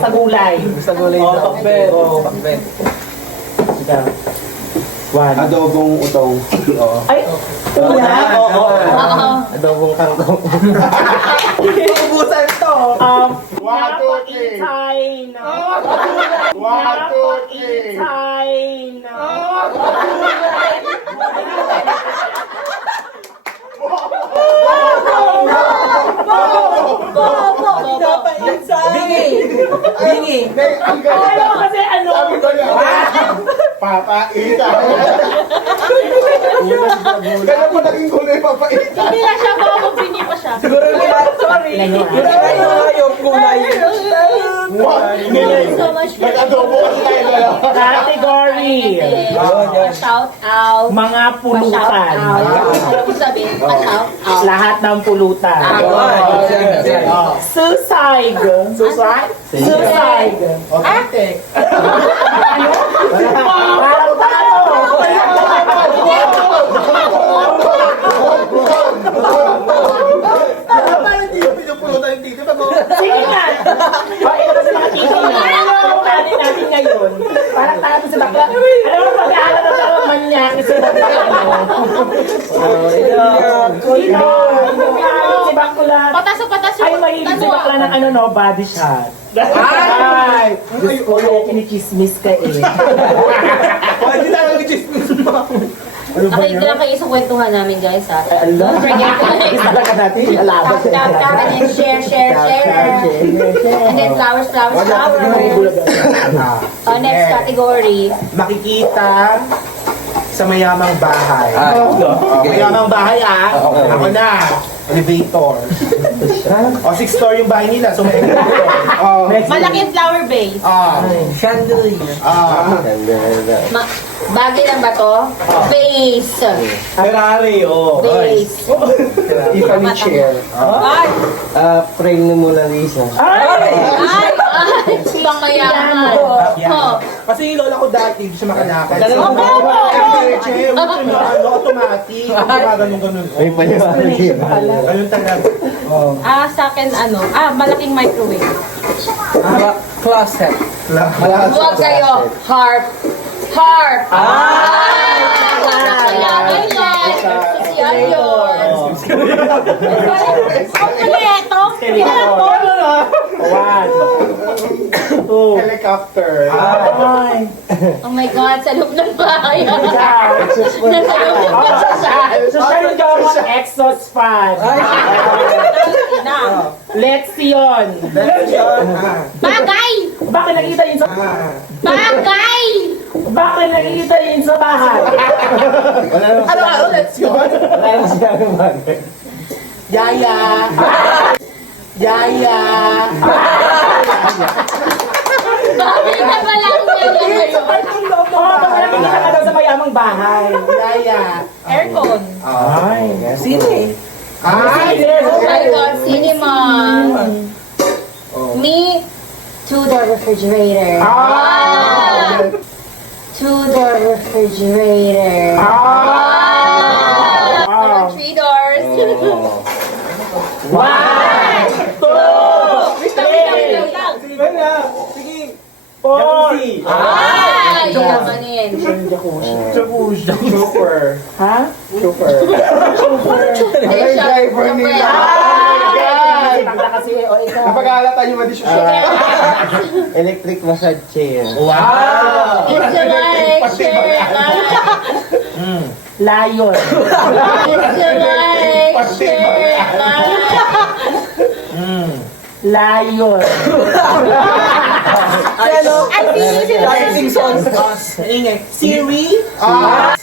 Sa gulay. Sa gulay daw. Pakbet. Pakbet. Ikaw. One. Adobong utong. Oo. Ay, una. Oo. Adobong kangkong. Ubusan to. One, two, three. Napag-itay na. One, two, three. Napag-itay na. Bingi. Bingi. Ang ganda. Ano kasi ano? Sabi ko niya. Papaita. Kaya pa naging gulay papaita. Hindi lang siya bawang bingi pa siya. Siguro nila, sorry. Yung gulay. So much for Nag-adobo kasi tayo dalawa. Category. shout out. Mga pulutan. Ano ko sabihin? Pa-shout out. Lahat ng pulutan. Suicide. Suicide? Suicide. Authentic. Parang tao. Parang hindi yung pinupulutan yung tito. Sige na. O, ito kasi mga tito na. Pagkakalin natin ngayon. Parang tayo sa bakla. Alam mo, pag-aaral na tayo manyak. Kasi Ino, si bakla. Patas Ay, mahilig si bakla ng ano no, body shot. Ay! Diyos ko, kaya kinikismis ka eh. Hindi na lang chismis pa. Okay, ito lang kayo sa kwentuhan namin, guys, ha? Allah. Don't forget to like, Talaga natin, alaban tap, and then share. And then flowers. Next category. Makikita sa mayamang bahay. Mayamang bahay Ako na. Elevator. O, 6 story yung bahay nila. So, may elevator. Malaking flower vase. Chandelier. Bagay lang ba to? Vase. Ferrari, Vase. Italy chair. Ay! Frame ni Mona Lisa. Ay! Pang mayaman. Kasi yung lola ko dati, hindi siya makalakad. Opo. Chair, automatic. Ganun. May paliwanag yun. Ganun talaga. Sa akin, malaking microwave. Closet. Huwag kayo. Harp. Kailangan yan. Yan yun. Kompleto. One. Two. Helicopter. Ay. Oh my God, sa loob ng bahay. Ikaw. Nasa loob ng bahay. Social mo exhaust fan. Leksyon. Bagay! Bakit nakita yun sa... Bagay! Bakit nakikita yun sa bahay? Ano, let's go. Wala lang siya ng bagay. Yaya. Bagay na ba lang yan ngayon? Oo, bakit nakikita ka daw sa mayamang bahay? Yaya. Aircon. Ay. Sine. Oh my God, cinema. Me to the refrigerator. To the refrigerator. Ano, 3 doors. One, two, three, Sige. four. Ay, yamanin. Super. Ha? Ay, driver nila. Tanda kasi, o ikaw. Napag-aalata niyo ba di siya? Electric massage chair. Wow. It's a lecture. Lion. It's a lecture. Lion. Ano? Ay, sino? Dancing songs. Ingay. Siri.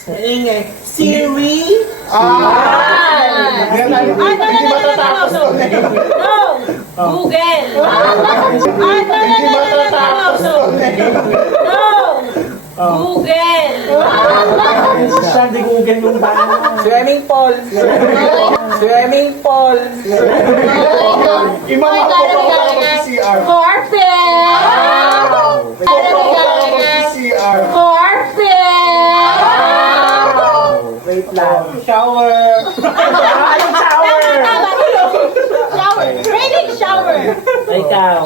Ingay. Siri. No! Google! No! Google! Siya, di Google yung bahay. Swimming pool. Imama ko pa sa CR. Carpet! CR. Carpet! Wait lang. Shower. Anong shower? Shower! Raining shower! Ikaw.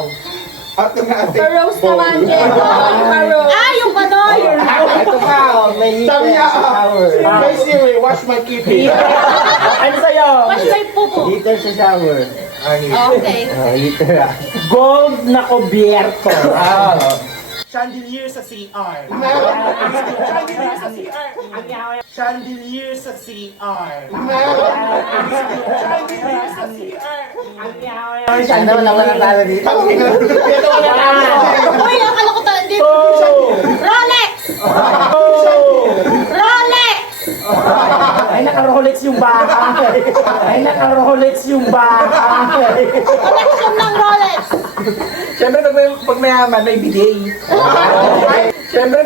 Pa-rose naman, Jen. Pa-rose. Ah, yung ano? Yung Ito pa, oh, may heater Sabi niya, sa shower. May Siri, wash my kitty. Ano sa'yo? Wash my pupo. Heater sa shower. Okay. Oh, heater ah. Gold na kubierto. Chandelier sa CR. Chandelier sa CR. Ang yawa. Chandelier sa CR. Chandelier sa CR. Ang yawa. Ano naman ang talo dito? Ito wala na. Uy, akala ko tayo dito. Oh! Rolex! Oh! Rolex! Ay, naka-Rolex yung bahay. Ay, naka-Rolex yung bahay. Collection ng Rolex! Siyempre pag mayaman, may bidet. Siyempre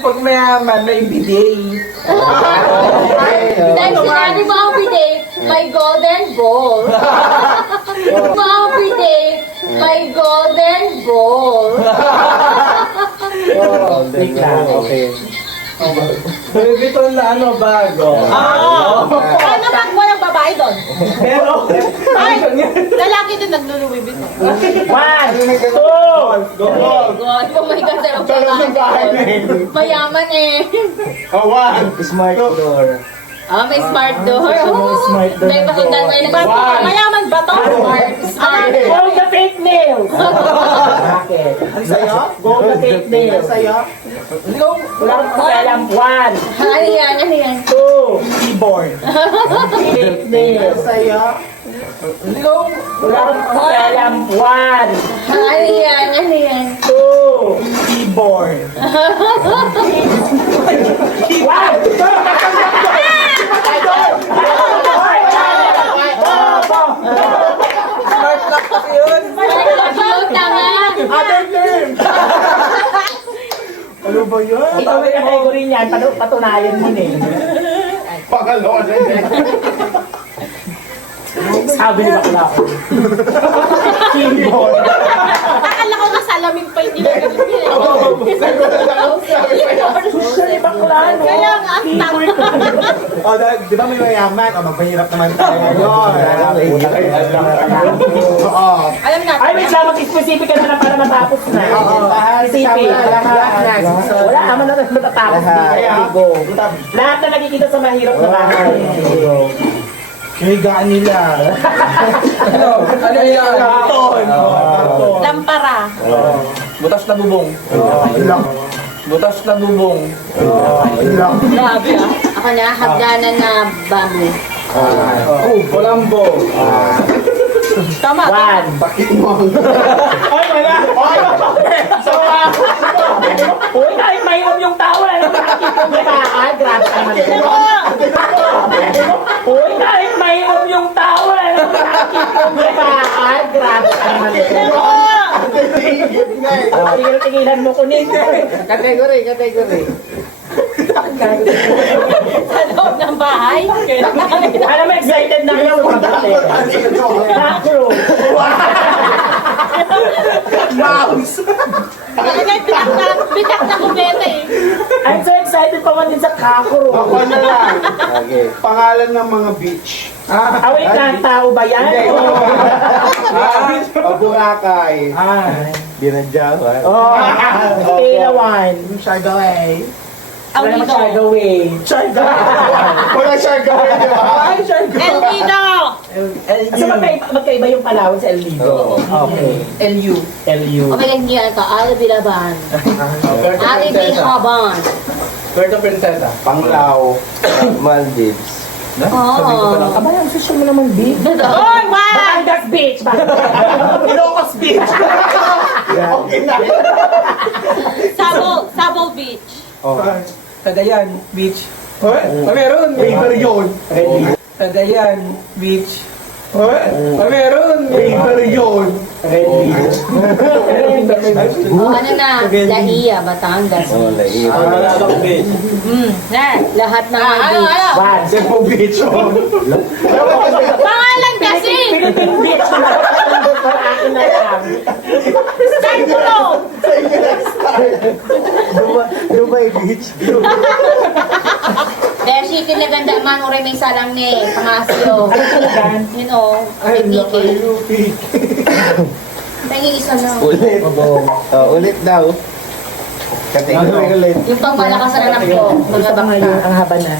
pag mayaman, may bidet. Dahil sinabi mo ang bidet, may golden bowl. Mo ang bidet, may golden bowl. Wait lang. Okay. Louis Vuitton na ano, bago. Paano pag walang babae doon? Pero, Ay, lalaki din nagluluwi bito. 1, 2, God, oh my God, sarap Sarap ng bahay na babae. Mayaman eh. Oh, one. Smart door. Ah, may smart door. smart door May pakita door. tayo na mayaman ba to? Smart. Gold na fake nails. Bakit? Ano sa'yo? Gold na fake nails. Sa'yo? Wala kang pakialam. 1, Ano yan? Ano yan? 2, Keyboard. fake nails. Sa'yo? Wala kang pakialam. 1, Ano yan? Ano yan? 2, Keyboard. 1, Smart lock kasi yun. Cute naman. Other term. Ano ba yun? ikaw may category niyan. Patunayan mo eh. Pangalawa na din. Sabi ni bakla ko. Keyboard. Akala ko nga salamin pa yung ginagawa niya. Siya ni bakla, no? Kaya nga, ang tanga. O, di ba may mayaman? O, magpahirap naman tayo ngayon. Oo. Alam na. Ay, wait lang. Mag-specific ka na para matapos na. Specific. Wala naman na matatapos dito. Go. Lahat na nakikita sa mahirap na bahay. Kinigaan nila. Ano yan? Karton. Karton. Lampara. Butas na bubong. Ilang. Butas na bubong. Ilang. Grabe ah. Ako na, hagdanan na bamboo. Polambo. Tama. 1. Ay, wala. Ay, Uy, kahit may yung tao, ano nakikita mo ba? Grabe ka naman. Uy, kahit may yung tao, ano nakikita mo ba? Grabe ka naman. Tigil-tigilan mo kunin. Category. Sa loob ng bahay. Alam mo, excited na kayo. Macro. mouse. Bitak na kumeta eh. I'm so excited pa man din sa kakro. Ako na lang. Okay. Pangalan ng mga beach. Wait lang, tao ba yan? O Boracay. Binadya ba? Kailawan. Siargaway. Wala naman Siargaway. Wala Siargaway, di ba? Ay, El Nido! So magkaiba yung Palawan sa El Nido. Okay. LU. LU. Okay lang yan ka. Alibilaban. Alibilaban. Puerto Princesa. Panglao. Maldives. Oo. Abay, ang susunod mo naman, beach. Oy, man! Batangas Beach! Ilocos Beach. Okay na. Sabol Beach. Cagayan Beach. Meron. River yun. Cagayan Beach. Meron. River yun. Ano na? Lahia, Batangas. Oh, Laia. Beach. Lahat ng beach. One. Cebu Beach. Pangalan kasi! Philippine Beach na nandun sa akin na lang. Santro! Dubai Beach. Beshi, tinaganda man uray may salang ni Pangasyo. You know, technique. Pengi isa lang. Ulit. Ulit daw. Katingin ulit. Yung pangmalakasan ng anak ko. Ito pa ngayon, ang haba na.